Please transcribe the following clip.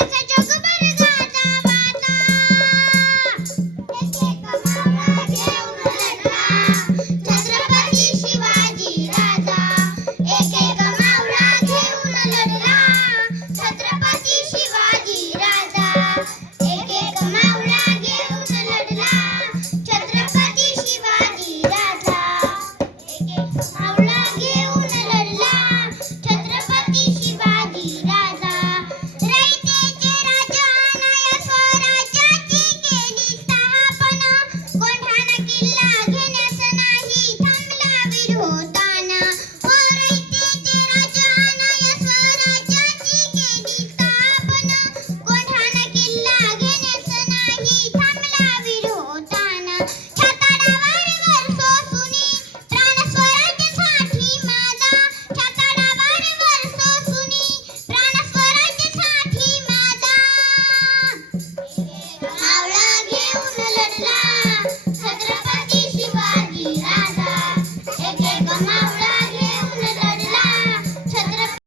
That's a.